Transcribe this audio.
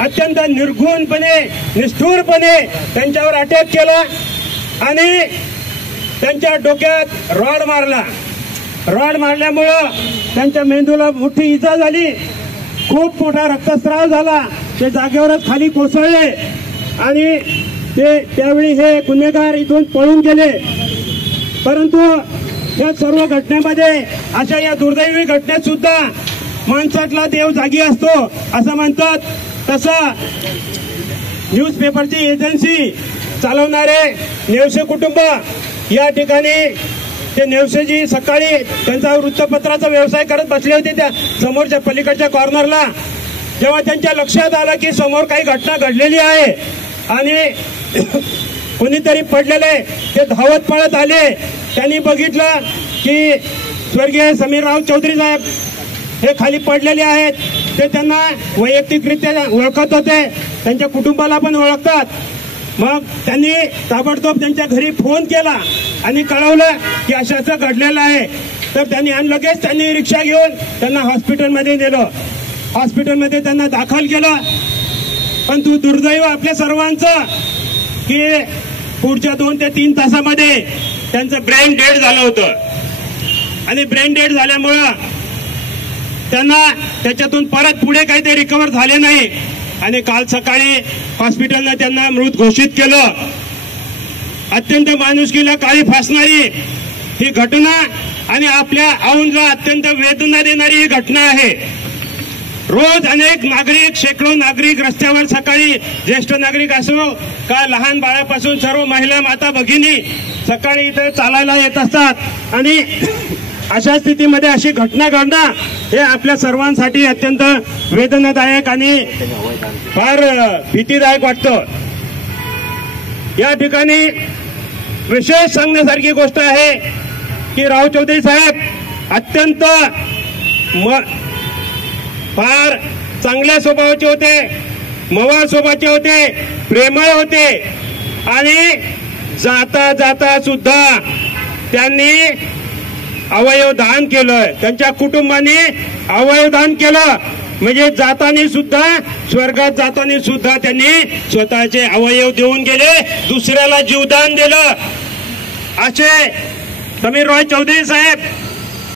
अत्यंत निर्घृणपणे निष्ठुरपणे त्यांच्यावर अटॅक केला आणि त्यांच्या डोक्यात रॉड मारला. रॉड मारल्यामुळं त्यांच्या मेंदूला मोठी इजा झाली, खूप मोठा रक्तस्राव झाला. ते जागेवरच खाली कोसळले आणि त्यावेळी हे गुन्हेगार इथून पळून गेले. परंतु या सर्व घटनेमध्ये अशा या दुर्दैवी घटनेत सुद्धा माणसातला देव जागी असतो असं म्हणतात. तसं न्यूजपेपरची एजन्सी चालवणारे नेवसे कुटुंब या ठिकाणी ते नेवसेजी सकाळी त्यांचा वृत्तपत्राचा व्यवसाय करत बसले होते त्या समोरच्या पलीकडच्या कॉर्नरला. जेव्हा त्यांच्या लक्षात आलं की समोर काही घटना घडलेली आहे आणि कोणीतरी पडलेले, ते धावत पळत आले. त्यांनी बघितलं की स्वर्गीय समीरराव चौधरी साहेब हे खाली पडलेले आहेत. ते त्यांना वैयक्तिकरित्या ओळखत होते, त्यांच्या कुटुंबाला पण ओळखतात. मग त्यांनी ताबडतोब त्यांच्या घरी फोन केला आणि कळवलं की असं घडलेलं आहे. तर त्यांनी आणि लगेच त्यांनी रिक्षा घेऊन त्यांना हॉस्पिटलमध्ये नेलं. हॉस्पिटलमध्ये त्यांना दाखल केलं. पण दुर्दैव आपल्या सर्वांचं की पुढच्या 2 ते 3 तासामध्ये त्यांचं ब्रेन डेड झालं होतं आणि ब्रेन डेड झाल्यामुळं त्यांना त्याच्यातून परत पुढे काही ते रिकव्हर झाले नाही आणि काल सकाळी हॉस्पिटलनं त्यांना मृत घोषित केलं. अत्यंत माणुसकीला काळी फासणारी ही घटना आणि आपल्या औंधला अत्यंत वेदना देणारी ही घटना आहे. रोज अनेक नागरिक, शेकडो नागरिक रस्त्यावर सकाळी, ज्येष्ठ नागरिक असो का लहान बाळापासून सर्व महिला, माता, भगिनी सकाळी इथे चालायला येत असतात आणि अशा स्थितीमध्ये अशी घटना घडणं हे आपल्या सर्वांसाठी अत्यंत वेदनादायक आणि फार भीतीदायक वाटतं. या ठिकाणी विशेष सांगण्यासारखी गोष्ट आहे की राव चौधरी साहेब अत्यंत फार चांगल्या स्वभावाचे होते, मवाळ स्वभावाचे होते, प्रेमळ होते आणि जाता जाता सुद्धा त्यांनी अवयव दान केलं. त्यांच्या कुटुंबाने अवयव दान केलं. म्हणजे जाताना सुद्धा, स्वर्गात जाताना सुद्धा त्यांनी स्वतःचे अवयव देऊन गेले, दुसऱ्याला जीवदान दिलं. असे समीरराव चौधरी साहेब